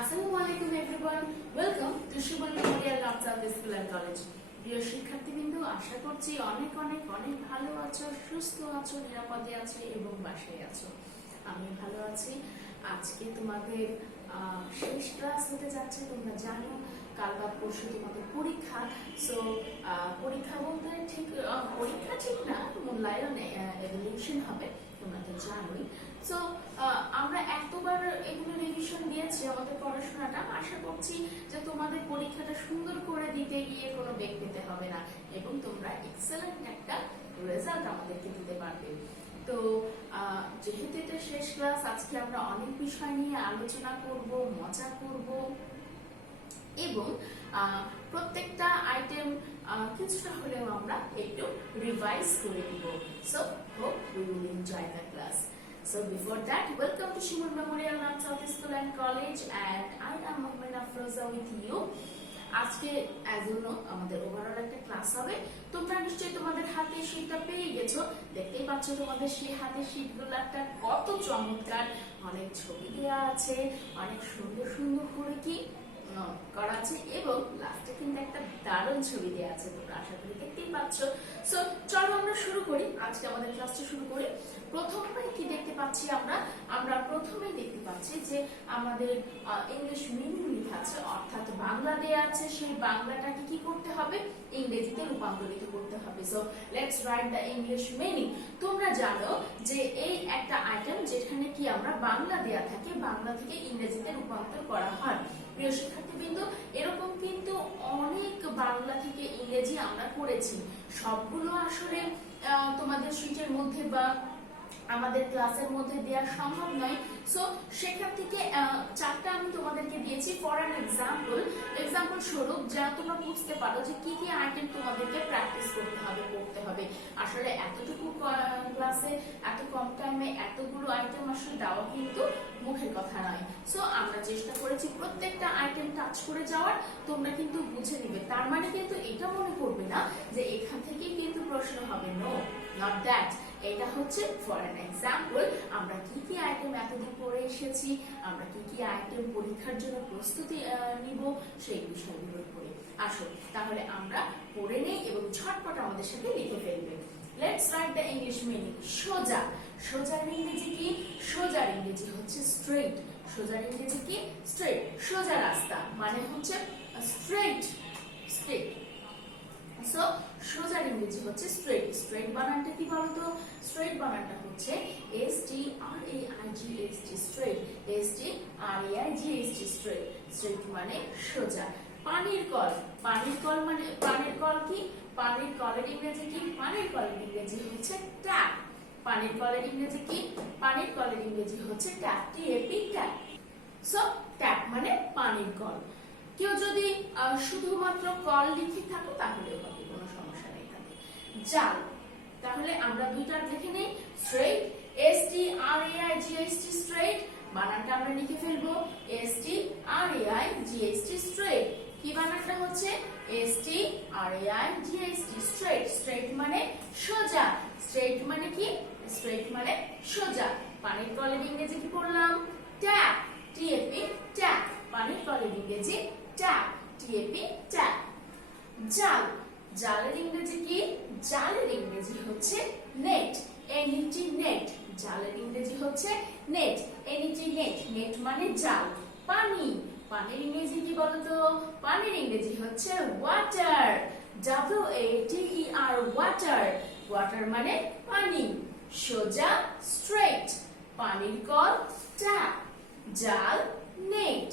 আসসালামু আলাইকুম everyone, welcome to শিবল Memorial north south school and college. প্রিয় শিক্ষার্থীবৃন্দ, আশা করছি অনেক অনেক অনেক ভালো আছো, সুস্থ আছো, নিরাপদে আছো এবং বাসায় আছো। আমি ভালো আছি। আজকে তোমাদের শেষ ক্লাস হতে যাচ্ছে। তোমরা জানো কাল বা পরশু তোমাদের পরীক্ষা। সো পরীক্ষা বলতে ঠিক পরীক্ষা ঠিক না, মূল্যায়ন এভালুয়েশন হবে, তোমরা তো জানোই। সো আমরা এতবার এগুলো রিভিশন দিয়েছি আমাদের পড়াশোনাটা, আশা করছি যে তোমাদের পরীক্ষাটা সুন্দর করে দিতে গিয়ে কোনো বেগ পেতে হবে না এবং তোমরা এক্সেলেন্ট একটা রেজাল্ট আমাদেরকে দিতে পারবে। তো যেহেতু এটা শেষ ক্লাস, আজকে আমরা অনেক বিষয় নিয়ে আলোচনা করব, মজা করব এবং প্রত্যেকটা আইটেম কিছুটা হলেও আমরা একটু রিভাইজ করে দিব। So hope we will enjoy the class. So before that, welcome to Shimul Memorial North South School and College, and I am Muhammad Afroza with you. আজকে আমাদের ওভারঅল একটা ক্লাস হবে। তোমরা নিশ্চয়ই তোমাদের হাতে শীটটা পেয়ে গেছো, দেখতেই পাচ্ছ তোমাদের সেই হাতে শীটগুলো একটা কত চমৎকার, অনেক ছবি দেওয়া আছে, অনেক সুন্দর সুন্দর করে কি করা আছে এবং লাস্টে কিন্তু একটা দারুণ ছবি দেওয়া আছে, তোমরা আশা করি দেখতেই পাচ্ছ। সো চলো আমরা শুরু করি, আজকে আমাদের ক্লাসটা শুরু করি। প্রথমে কি দেখতে পাচ্ছি আমরা প্রথমেই দেখতে পাচ্ছি যে আমাদের ইংলিশ মিনিং লেখা আছে, অর্থাৎ বাংলা দেয়া আছে, সেই বাংলাটাকে কি করতে হবে, ইংরেজিতে রূপান্তরিত করতে হবে। So let's write the English meaning. তোমরা জানো যে এই একটা আইটেম যেখানে কি আমরা বাংলা দেয়া থাকে, বাংলা থেকে ইংরেজিতে রূপান্তর করা হয়। প্রিয় শিক্ষার্থীবৃন্দ, এরকম কিন্তু অনেক বাংলা থেকে ইংরেজি আমরা করেছি, সবগুলো আসলে তোমাদের শীটের মধ্যে বা আমাদের ক্লাসের মধ্যে দেওয়া সম্ভব নয়। সো সেখান থেকে চারটা আমি তোমাদেরকে দিয়েছি ফর অ্যান এক্সাম্পল স্বরূপ, যা তোমরা বুঝতে পারো যে কি কি আইটেম তোমাদেরকে প্র্যাকটিস করতে হবে, পড়তে হবে। আসলে এতটুকু ক্লাসে এত কম টাইমে এতগুলো আইটেম আসলে দেওয়া কিন্তু মুখের কথা নয়। সো আমরা চেষ্টা করেছি প্রত্যেকটা আইটেম টাচ করে যাওয়ার, তোমরা কিন্তু বুঝে নিবে। তার মানে কিন্তু এটা মনে করবে না যে এখান থেকেই কিন্তু প্রশ্ন হবে, নো, নট দ্যাট। এটা হচ্ছে ফর অ্যান এক্সাম্পল, আমরা কি কি আইটেম এতদিন পড়ে এসেছি, আমরা কি কি আইটেম পরীক্ষার জন্য প্রস্তুতি নিব, সেই বিষয়গুলোর উপরে। আসো তাহলে আমরা পড়ে নেই এবং ঝটপট আমাদের সাথে লিখে ফেলবে। Let's write the English meaning. সোজা, সোজার ইংরেজি কি? সোজার ইংরেজি হচ্ছে স্ট্রেট। সোজার ইংরেজি কি? স্ট্রেট। সোজা রাস্তা মানে হচ্ছে স্ট্রেট, স্ট্রেট। সো সোজার ইংরেজি হচ্ছে স্ট্রেট। স্ট্রেট বানানটা কি বলতো? স্ট্রেট বানানটা হচ্ছে STRAIGHT, straight. STRAIGHT, straight. Straight মানে সোজা। পানির কল, পানির কল মানে পানির কল কি? পানির কলের ইংরেজি কি? পানির কলের ইংরেজি হচ্ছে ট্যাপ। পানির কলের ইংরেজি কি? পানির কলের ইংরেজি হচ্ছে tap, TAP, tap. So tap মানে পানির কল। কেউ যদি শুধুমাত্র কল লিখে থাকো তাহলে হবে, কোনো সমস্যা নেই তাতে। জাল, তাহলে আমরা দুইটা লিখে নেই। Straight, STRAIGHT, straight. বানানটা আমরা লিখে ফেলবো STRAIGHT, স্ট্রেট। কি বানানটা হচ্ছে? STRAIGHT, straight. স্ট্রেট মানে সোজা। স্ট্রেট মানে কি? স্ট্রেট মানে সোজা। পানির কলের ইংরেজি কি পড়লাম? Tap, TAP, tap. পানির কলের ইংরেজি ট্যাপ, TAP, ট্যাপ। জাল, জালের ইংরেজি কি? জালের ইংরেজি হচ্ছে নেট, NET, নেট। জালের ইংরেজি হচ্ছে নেট, NET, নেট। নেট মানে জাল। পানি, পানির ইংরেজি কি বলতো? পানির ইংরেজি হচ্ছে ওয়াটার, WATER, ওয়াটার। ওয়াটার মানে পানি। সোজা স্ট্রেট, পানির কল ট্যাপ, জাল নেট,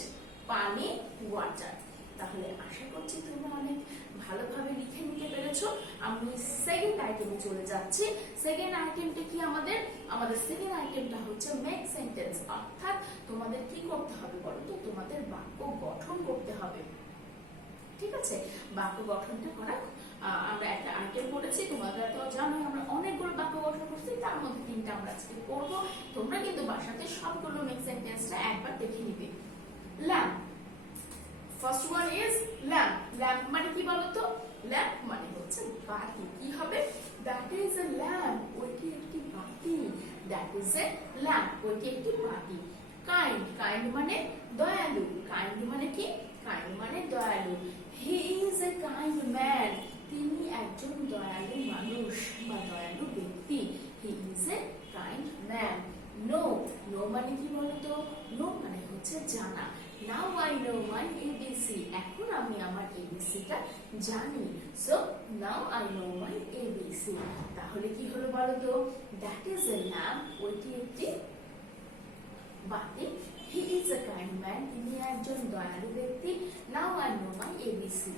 পানি ওয়াটার। তাহলে আশা করছি তোমরা অনেক ভালোভাবে লিখে নিতে পেরেছো। আমি সেকেন্ড আইটেমে চলে যাচ্ছি। সেকেন্ড আইটেমটা কি আমাদের? আমাদের সেকেন্ড আইটেমটা হচ্ছে মেক সেন্টেন্স, অর্থাৎ তোমাদের কি করতে হবে বলো তো? তোমাদের বাক্য গঠন করতে হবে, ঠিক আছে? বাক্য গঠনটা করা আমরা একটা আইটেম পড়েছি, তোমরা তো জানোই আমরা অনেকগুলো বাক্য গঠন করছি, তার মধ্যে তিনটা আমরা আজকে পড়ব। তোমরা কিন্তু বাসাতে সবগুলো মেক সেন্টেন্সটা একবার দেখে নিবে। Lamp, first one is lamp. Lamp মানে কি বলতো? ল্যাম্প মানে হচ্ছে বাতি। কি হবে? দ্যাট ইজ এ ল্যাম্প, ওইটি একটি বাতি। দ্যাট ইজ এ ল্যাম্প, ওইটি একটি বাতি। কাইন্ড, কাইন্ড মানে দয়ালু। দয়ালু। কাইন্ড মানে কি? কাইন্ড মানে দয়ালু। He is a kind man, তিনি একজন দয়ালু মানুষ বা দয়ালু ব্যক্তি। He is a kind man. Know, know মানে কি বলতো? নো মানে হচ্ছে জানা। Now I know my ABC, এখন আমি আমার এবিসিটা জানি। So now I know my ABC. তাহলে কি হলো বলতো? দ্যাট ইজ এ ল্যাম্প, ওইটি একটি বাতি। He is a kind man, তিনি একজন দয়ালু ব্যক্তি। Now I know my ABC.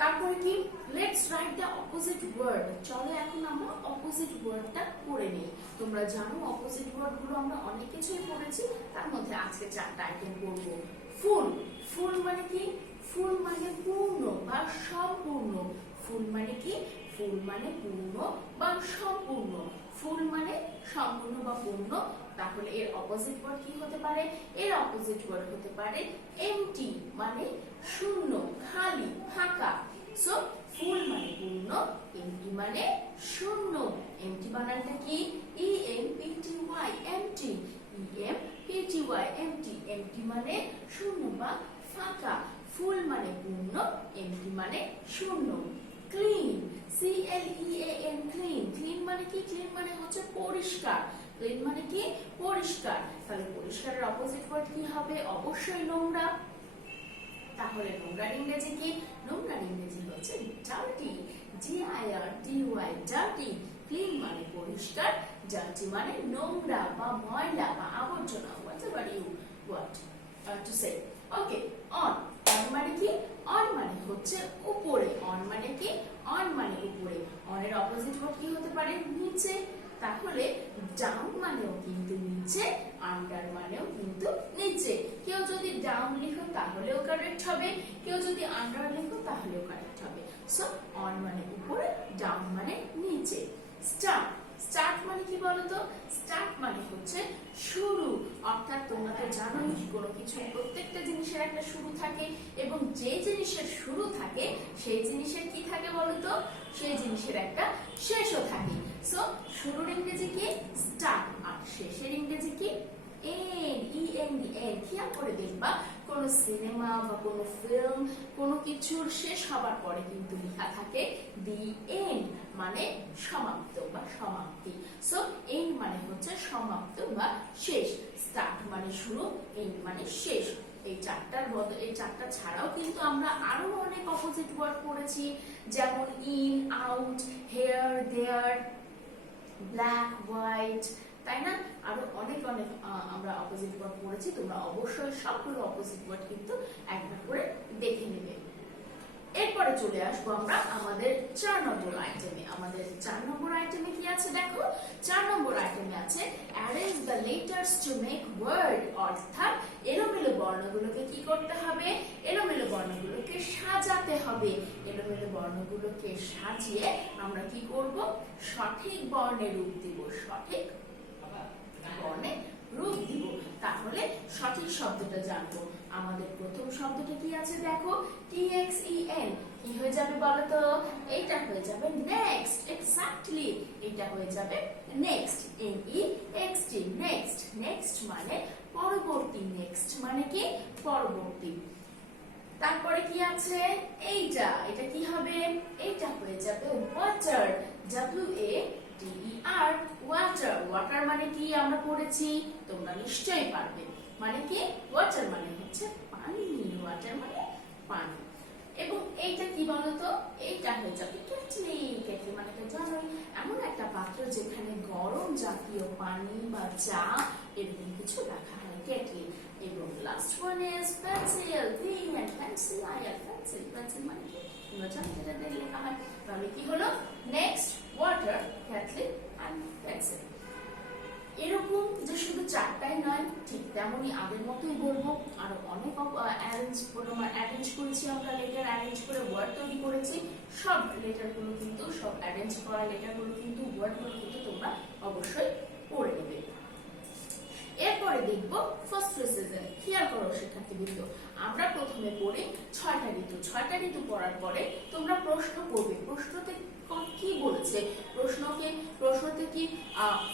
তারপরে কি? Let's write the opposite word. চলো এখন আমরা অপোজিট ওয়ার্ডটা পড়ে নিই। তোমরা জানো অপোজিট ওয়ার্ড গুলো আমরা অনেক কিছুই পড়েছি, তার মধ্যে আজকে 4টা আইটেম পড়বো। ফুল, ফুল মানে কি? ফুল মানে পূর্ণ বা সম্পূর্ণ। ফুল মানে কি? ফুল মানে পূর্ণ বা সম্পূর্ণ। ফুল মানে সম্পূর্ণ বা পূর্ণ। তাহলে এর অপোজিট ওয়ার্ড কি হতে পারে? এর অপোজিট ওয়ার্ড হতে পারে এমটি, মানে শূন্য, খালি, ফাঁকা। সো ফুল মানে পূর্ণ, এমটি মানে শূন্য। এমটি বানানটা কি? E M P T Y, empty. E M P T Y, empty. Empty মানে শূন্য বা ফাঁকা। ফুল মানে পূর্ণ, এমটি মানে শূন্য। Clean, C L E A N, clean. Clean মানে কি? ক্লিন মানে হচ্ছে পরিষ্কার। ক্লিন মানে কি? পরিষ্কার। তাহলে পরিষ্কারের অপোজিট ওয়ার্ড কি হবে? অবশ্যই নোংরা। তাহলে নোংরার ইংরেজি কি? নোংরার ইংরেজি হচ্ছে dirty, D I R T Y, dirty. Clean মানে পরিষ্কার, ডার্টি মানে নোংরা বা ময়লা বা আবর্জনা, whatever you want to say. Okay, on, on মানে কি? অন মানে হচ্ছে উপরে। অন মানে কি? অন মানে উপরে। অনের অপোজিট ওয়ার্ড কি হতে পারে? নিচে। তাহলে ডাউন মানেও কিন্তু নিচে, আন্ডার মানেও কিন্তু নিচে। কেউ যদি ডাউন লিখো তাহলেও কারেক্ট হবে, কেউ যদি আন্ডার লিখো তাহলেও কারেক্ট হবে। সো অন মানে উপরে, ডাউন মানে নিচে। স্টার্ট, স্টার্ট মানে কি বলতো? স্টার্ট মানে হচ্ছে শুরু। অর্থাৎ তোমরা তো জানোই কোনো কিছু, প্রত্যেকটা জিনিসের একটা শুরু থাকে, এবং যে জিনিসের শুরু থাকে সেই জিনিসের কি থাকে বলতো? সেই জিনিসের একটা শেষও থাকে। সো শুরুর ইংরেজি কি? স্টার্ট। আর শেষের ইংরেজি কি? End, E N D, end. খেয়াল করে দেখবা কোন সিনেমা বা কোন ফিল্ম, কোন কিছুর শেষ হবার পরে কিন্তু লেখা থাকে দি এন্ড, মানে সমাপ্ত বা সমাপ্তি। সো এন্ড মানে হচ্ছে সমাপ্ত বা শেষ। স্টার্ট মানে শুরু, এন্ড মানে শেষ। এই চারটা ছাড়াও কিন্তু আমরা আরো অনেক অপোজিট ওয়ার্ড পড়েছি, যেমন in, out, here, there, black, white, তাই না? আরো অনেক অনেক আমরা অপোজিট ওয়ার্ড পড়েছি। তোমরা অবশ্যই সবগুলো অপোজিট ওয়ার্ড কিন্তু একবার করে দেখে নেবে। এরপরে চলে আসবো আমরা আমাদের 4 নম্বর আইটেমে। আমাদের 4 নম্বর আইটেমে কি আছে দেখো? 4 নম্বর আইটেমে আছে arrange the letters to make word. অর্থাৎ এলোমেলো বর্ণগুলোকে কি করতে হবে? এলোমেলো বর্ণগুলোকে সাজাতে হবে। এলোমেলো বর্ণগুলোকে সাজিয়ে আমরা কি করব? সঠিক বর্ণে রূপ দিব। সঠিক বর্ণে রূপ দিব। তাহলে সঠিক শব্দটা জানবো। আমাদের প্রথম শব্দটা কি আছে দেখো? TXEN। কি হয়ে যাবে বলো তো? এটা হয়ে যাবে নেক্সট। এক্স্যাক্টলি, এটা হয়ে যাবে নেক্সট। NEXT, next. নেক্সট মানে পরবর্তী। নেক্সট মানে কি? পরবর্তী। তারপরে কি আছে? এইটা, এটা কি হবে? এটা হয়ে যাবে ওয়াটার, WATER, ওয়াটার। ওয়াটার মানে কি আমরা পড়েছি, তোমরা নিশ্চয়ই পারবে। মানে কি? ওয়াটার মানে হচ্ছে পানি, ওয়াটার মানে পানি। এবং এইটা কি বলতো? এইটা হয়ে যাবে কেটলি। কেটলি মানে তো জানোই, এমন একটা পাত্র যেখানে গরম জাতীয় পানি বা চা এরকম কিছু রাখা হয়, কেটলি। এবং last one is pencil, pen and pencil, pencil. Pencil মানে কি? তোমরা জানো এটা দিয়ে লেখা হয়। তাহলে কি হলো? Next, water, kettle and pencil. এরকম যে শুধু 4টাই নয়, ঠিক তেমনই আগের মতোই বলবো। আরো অনেক অ্যারেঞ্জ করেছি আমরা, লেটার অ্যারেঞ্জ করে ওয়ার্ড তৈরি করেছি। সব লেটারগুলো কিন্তু, সব অ্যারেঞ্জ করা লেটারগুলো কিন্তু, ওয়ার্ডগুলো কিন্তু তোমরা অবশ্যই পড়ে নেবে। এরপরে দেখবো ফার্স্ট প্রেসিডেন্ট। খেয়াল করো শিক্ষার্থী শিক্ষার্থীবৃন্দ, আমরা প্রথমে পড়ি 6টা ঋতু। 6টা ঋতু পড়ার পরে তোমরা প্রশ্ন করবে। প্রশ্নতে কি বলেছে? প্রশ্নতে কি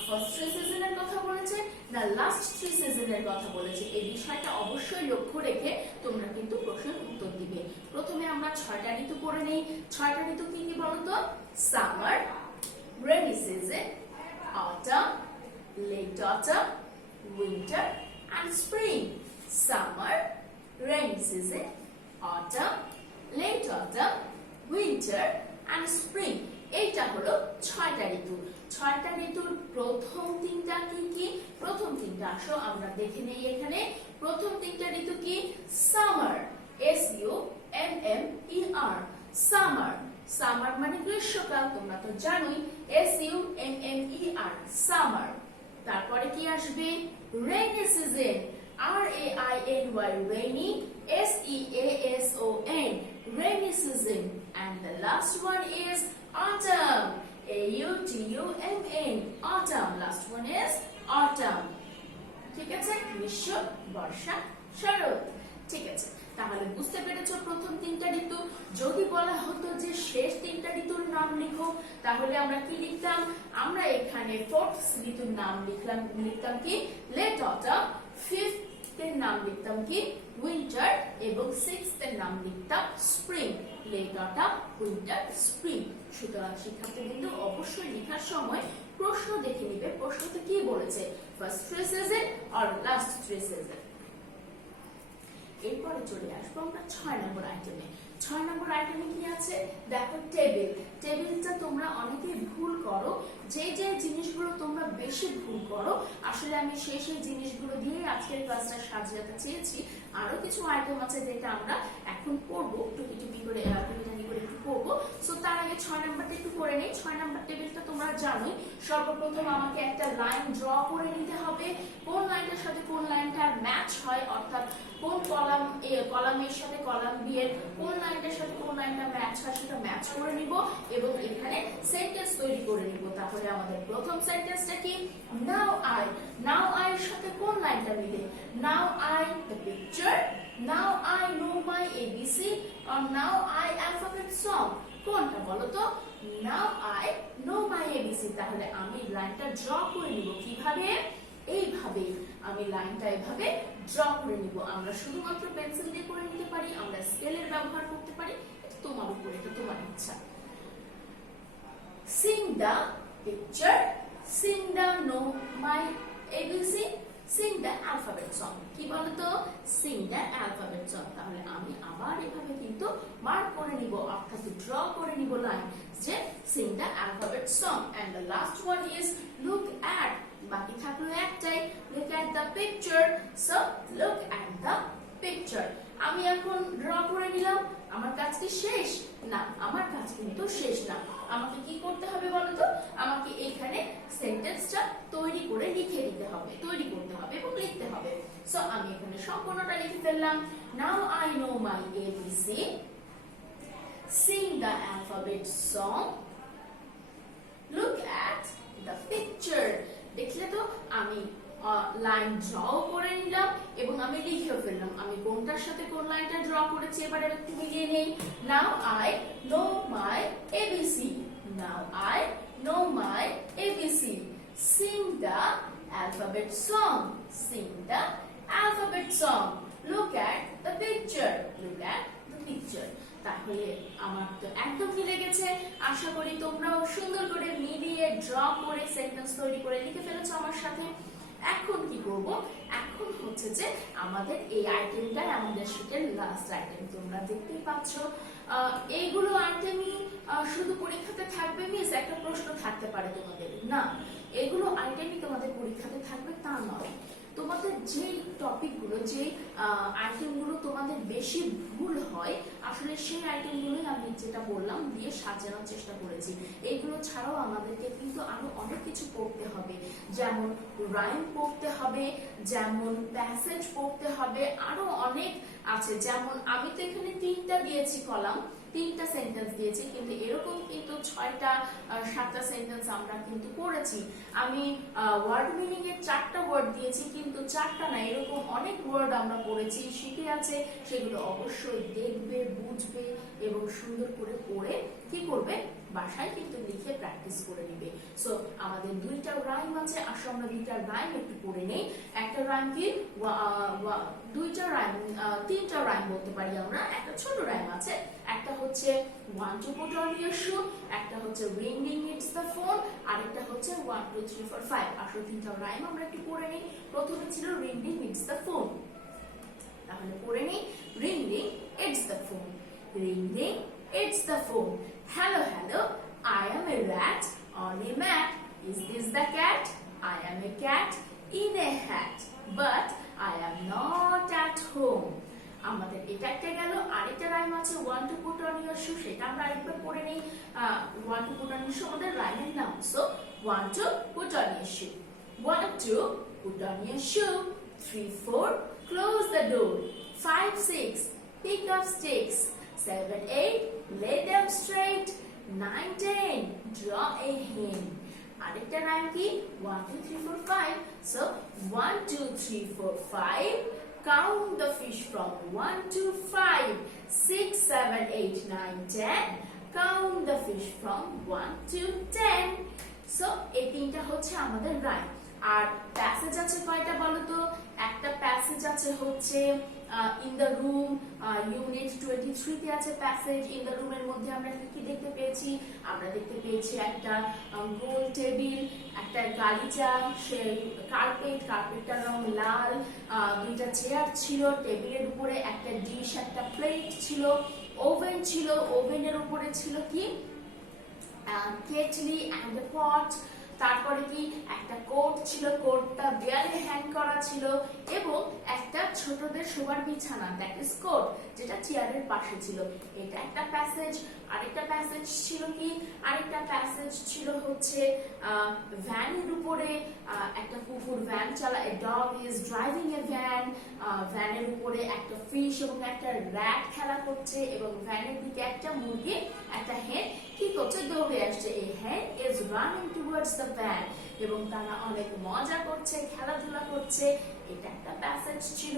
ফার্স্ট 3 সিজনের কথা বলেছে না লাস্ট 3 সিজনের কথা বলেছে? এই বিষয়টা অবশ্যই লক্ষ্য রেখে তোমরা কিন্তু প্রশ্নের উত্তর দিবে। প্রথমে আমরা 6টা ঋতু পড়ে নেই। 6টা ঋতু কি কি বলতো? Summer, rainy season, autumn, late autumn, winter and spring. Summer, rainy season, autumn, late autumn, winter and spring. এইটা হলো 6টা ঋতু। 6টা ঋতুর প্রথম তিনটা কি? প্রথম তিনটা আসো আমরা দেখে নেই এখানে। প্রথম তিনটা ঋতু কি? Summer, SUMMER, summer. সামার মানে গ্রীষ্মকাল, তোমরা তো জানোই। SUMMER, summer. তারপরে কি আসবে? Rainy season, RAINY, rainy, SEASON, rainy season. And the last one is autumn, AUTUMN, autumn. Last one is autumn. ঠিক আছে? গ্রীষ্ম, বর্ষা, শরৎ। ঠিক আছে, তাহলে বুঝতে পেরেছো প্রথম তিনটা ঋতু। যদি বলা হতো যে শেষ তিনটা ঋতুর নাম লিখো, তাহলে আমরা কি লিখতাম? আমরা এখানে ফোর্থ ঋতুর নাম লিখতাম কি? Late autumn. ফিফথ এর নাম লিখতাম কি? উইন্টার। এবং সিক্সথ এর নাম লিখতাম spring. Late autumn, winter, spring. সুতরাং শিক্ষার্থীবৃন্দ অবশ্যই লেখার সময় প্রশ্ন দেখে নিবে। প্রশ্নতে কি বলেছে? ফার্স্ট 3 সিজন আর লাস্ট 3 সিজন। এরপরে চলে আসবো আমরা 6 নম্বর আইটেমে। 6 নম্বর আইটেমে কি আছে? দেখো টেবিল। টেবিলটা তোমরা অনেকেই ভুল করো। যে জিনিসগুলো তোমরা বেশি ভুল করো, আসলে আমি সেই জিনিসগুলো দিয়ে আজকের ক্লাসটা সাজাতে চেয়েছি। আরো কিছু আইটেম আছে যেটা আমরা এখন পড়বো, টুকি করে একটু পড়বো। সো তার আগে 6 নাম্বারটা একটু করে নেই। 6 নাম্বার টেবিলটা তোমরা জানোই। সর্বপ্রথম আমাকে একটা লাইন ড্র করে নিতে হবে। কোন লাইনটার সাথে কোন লাইনটার ম্যাচ হয়, অর্থাৎ কোন কলামের সাথে কলাম বি এর কোন লাইনটার সাথে কোন লাইনটা ম্যাচ হয় সেটা ম্যাচ করে নিব এবং এখানে সেন্টেন্স তৈরি করে নিব। তাহলে আমাদের প্রথম সেন্টেন্সটা কি? Now I. নাও আই এর সাথে কোন লাইনটা মিলে? Now I the picture, now I know my ABC, আর নাও আই অ্যালফাবেট সং। কোনটা বলো তো? Now I know my ABC. তাহলে আমি লাইনটা ড্র করে নিব কিভাবে? এইভাবে আমি লাইনটা এভাবে ড্র করে নিব। আমরা শুধুমাত্র পেন্সিল দিয়ে করে নিতে পারি, আমরা স্কেলের ব্যবহার করতে পারি, এটা তোমার উপর, এটা তোমার ইচ্ছা। Sing the picture, sing the know my ABC, sing the alphabet song. কি বলতো? Sing the alphabet song. তাহলে আমি আবার এভাবে কিন্তু মার্ক করে নিব, অর্থাৎ ড্র করে নিব লাইন যে sing the alphabet song. And the last one is look at. বাকি থাকলো একটাই, look at the picture. So look at the picture. আমি এখন ড্র করে নিলাম। আমার কাজ কি শেষ? না, আমার কাজ কিন্তু শেষ না। আমাকে কি করতে হবে বলতো? আমাকে এখানে সেন্টেন্সটা তৈরি করে লিখে দিতে হবে, তৈরি করতে হবে এবং লিখতে হবে। সো আমি এখানে সম্পূর্ণটা লিখে ফেললাম। নাও I know my ABC, sing the alphabet song, look at the picture. দেখলে তো আমি লাইন ড্র করে নিলাম এবং আমি লিখে ফেললাম। আমি কোনটার সাথে কোন লাইনটা ড্র করেছি এবারে একটু মিলিয়ে নেই। নাও I know my ABC, now I know my ABC, Singh the alphabet song, Singh the alphabet song, look at the picture, look at the picture. তাহলে আমার তো একদম মিলে গেছে। আশা করি তোমরাও সুন্দর করে মিলিয়ে ড্র করে সেন্টেন্স তৈরি করে লিখে ফেলেছো আমার সাথে। এখন কি করব? এখন হচ্ছে যে আমাদের এই আইটেমটাই আমাদের শীটের লাস্ট আইটেম। তোমরা দেখতেই পাচ্ছ এইগুলো আইটেমই শুধু পরীক্ষাতে থাকবে মিস একটা প্রশ্ন থাকতে পারে তোমাদের, না এগুলো আইটেমই তোমাদের পরীক্ষাতে থাকবে তা নয়। তোমাদের যে টপিকগুলো, যে আইটেমগুলো তোমাদের বেশি ভুল হয়, আসলে সেই আইটেমগুলোই আমি যেটা বললাম দিয়ে সাজানোর চেষ্টা করেছি। এইগুলো ছাড়াও আমাদেরকে কিন্তু আরো অনেক কিছু পড়তে হবে, যেমন রাইম পড়তে হবে, যেমন প্যাসেজ পড়তে হবে, আরো অনেক আছে। যেমন আমি তো এখানে 3টা দিয়েছি কলাম, 3টা সেন্টেন্স দিয়েছি, কিন্তু এরকম কিন্তু 6টা 7টা সেন্টেন্স আমরা কিন্তু পড়েছি। আমি ওয়ার্ড মিনিং এর 4টা ওয়ার্ড দিয়েছি, কিন্তু 4টা না, এরকম অনেক ওয়ার্ড আমরা পড়েছি, শিখে আছে। সেগুলো অবশ্যই দেখবে, বুঝবে এবং সুন্দর করে পড়ে কি করবে, বাসায় কিন্তু লিখে প্র্যাকটিস করে নিবে। সো আমাদের 2টা রাইম আছে, আসো আমরা 2টা রাইম একটু পড়ে নেই। একটা রাইম কি 2টা রাইম, 3টা রাইম বলতে পারি আমরা। একটা ছোট রাইম আছে, একটা হচ্ছে want to put on your shoe, একটা হচ্ছে ring ring it's the phone, আরেকটা হচ্ছে 1 2 3 4 5। আসো 3টা রাইম আমরা একটু পড়ে নেই। প্রথমে ছিল ring ring it's the phone, তাহলে পড়ে নেই ring ring it's the phone, ring ring it's the phone, hello hello I am a rat on a mat, is this the cat, I am a cat in a hat, but I am not at home। আমাদের এটা একটা গেল। আরেকটা rhyme আছে want to put on your shoe, সেটা আমরা আরেকবার পড়ে নেই। want to put on your shoe আমাদের রাইমের নাম। So want to put on your shoe, want to put on your shoe, 3 4 close the door, 5 6 pick up sticks, 7 8 lay them straight, 9 10 draw a hen। আরেকটা rhyme কি 1 2 3 4 5। So 1 2 3 4 5, count the fish from 1 to 5, 6 7 8 9 10, count the fish from 1 to 10। So এই 3টা হচ্ছে আমাদের rhyme. আর passage আছে কয়টা বলো তো? একটা প্যাসেজ আছে হচ্ছে ইন দ্য রুম, ইউনিট 23 তে আছে প্যাসেজ। ইন দ্য রুমের মধ্যে আমরা কি কি দেখতে পেয়েছি? আমরা দেখতে পেয়েছি একটা গোল টেবিল, একটা গালিচা, কার্পেটটার রং লাল, 2টা চেয়ার ছিল, টেবিলের উপরে একটা ডিশ, একটা প্লেট ছিল, ওভেন ছিল, ওভেনের উপরে ছিল কি কেটলি এন্ড এ পট। তারপরে কি একটা কোট ছিল, কোটটা দেয়ালে হ্যাং করা ছিল, এবং একটা ছোটদের শোবার বিছানা, দ্যাট ইজ কোট, যেটা চেয়ারের পাশে ছিল। এটা একটা প্যাসেজ। আরেকটা প্যাসেজ ছিল কি, আরেকটা প্যাসেজ ছিল হচ্ছে ভ্যানের উপরে একটা কুকুর ভ্যান চালায়, a dog is driving A van. ভ্যানের উপরে একটা ফিশ এবং একটা র্যাট খেলা করছে, এবং ভ্যানের দিকে একটা মুরগি, একটা হেন কি করছে, দৌড়ে আসছে। এ হেন is running towards the van, এবং তারা অনেক মজা করছে, খেলাধুলা করছে। এটা একটা প্যাসেজ ছিল।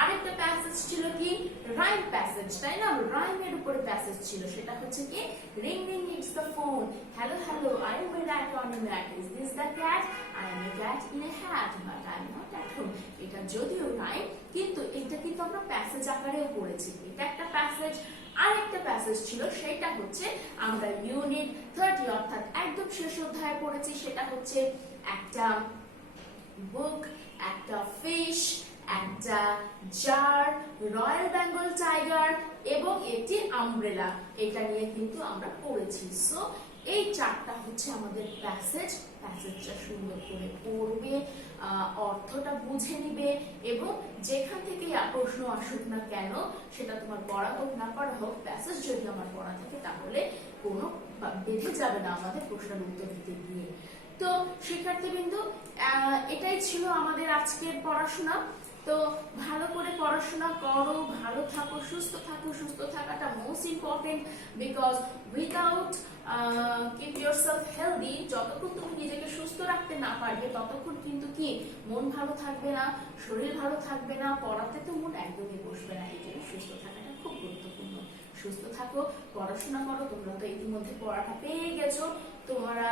আরেকটা প্যাসেজ ছিল কি রাইম প্যাসেজ, তাই না? রাইমের উপরে প্যাসেজ ছিল, সেটা হচ্ছে কি ring ring it's the phone, hello hello I M A rat on a mat, is this the cat, I am a cat in a hat, but I am not at home। এটা যদিও rhyme, কিন্তু এটা কিন্তু আমরা passage আকারেও পড়েছি। এটা একটা passage. আরেকটা প্যাসেজ ছিল, সেটা হচ্ছে আমরা ইউনিট 30 অর্থাৎ একদম শেষ অধ্যায়ে পড়েছি। সেটা হচ্ছে একটা বুক, একটা ফিশ, একটা জার, রয়্যাল বেঙ্গল টাইগার এবং একটি আমব্রেলা। এটা নিয়ে কিন্তু আমরা পড়েছি। সো এই 4টা হচ্ছে আমাদের প্যাসেজ। প্যাসেজটা সুন্দর করে পড়বে, অর্থটা বুঝে নিবে, এবং যেখান থেকে প্রশ্ন আসুক না কেন, সেটা তোমার পড়া হোক না পড়া হোক, প্যাসেজ যদি আমার পড়া থাকে তাহলে কোনো বেঁধে যাবে না আমাদের প্রশ্নের উত্তর দিতে গিয়ে। তো শিক্ষার্থীবৃন্দ, এটাই ছিল আমাদের আজকের পড়াশোনা। তো ভালো করে পড়াশোনা করো, ভালো থাকো, সুস্থ থাকো। সুস্থ থাকাটা most important, because without keep yourself healthy, যতক্ষণ তুমি নিজেকে সুস্থ রাখতে না পারবে ততক্ষণ কিন্তু কি মন ভালো থাকবে না, শরীর ভালো থাকবে না, পড়াতে তো মন একদমই বসবে না। এই জন্য সুস্থ থাকাটা খুব গুরুত্বপূর্ণ। সুস্থ থাকো, পড়াশোনা করো। তোমরা তো ইতিমধ্যে পড়াটা পেয়ে গেছো। তোমরা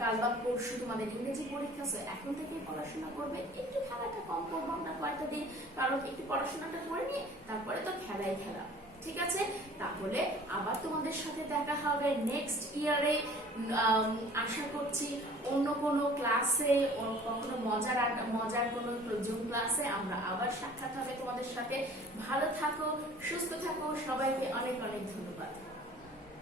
কাল বা পরশু তোমাদের ইংরেজি পরীক্ষা, এখন থেকে পড়াশোনা করবে। একটু খেলাটা কম করবো আমরা কয়েকটা দিন, কারণ একটু পড়াশোনাটা করে নিয়ে তারপরে তো খেলাই খেলা। ঠিক আছে? তাহলে আবার তোমাদের সাথে দেখা হবে নেক্সট ইয়ারে। আশা করছি অন্য কোনো ক্লাসে, কখনো মজার কোনো জুম ক্লাসে আমরা আবার সাক্ষাৎ হবে তোমাদের সাথে। ভালো থাকো, সুস্থ থাকো। সবাইকে অনেক অনেক ধন্যবাদ।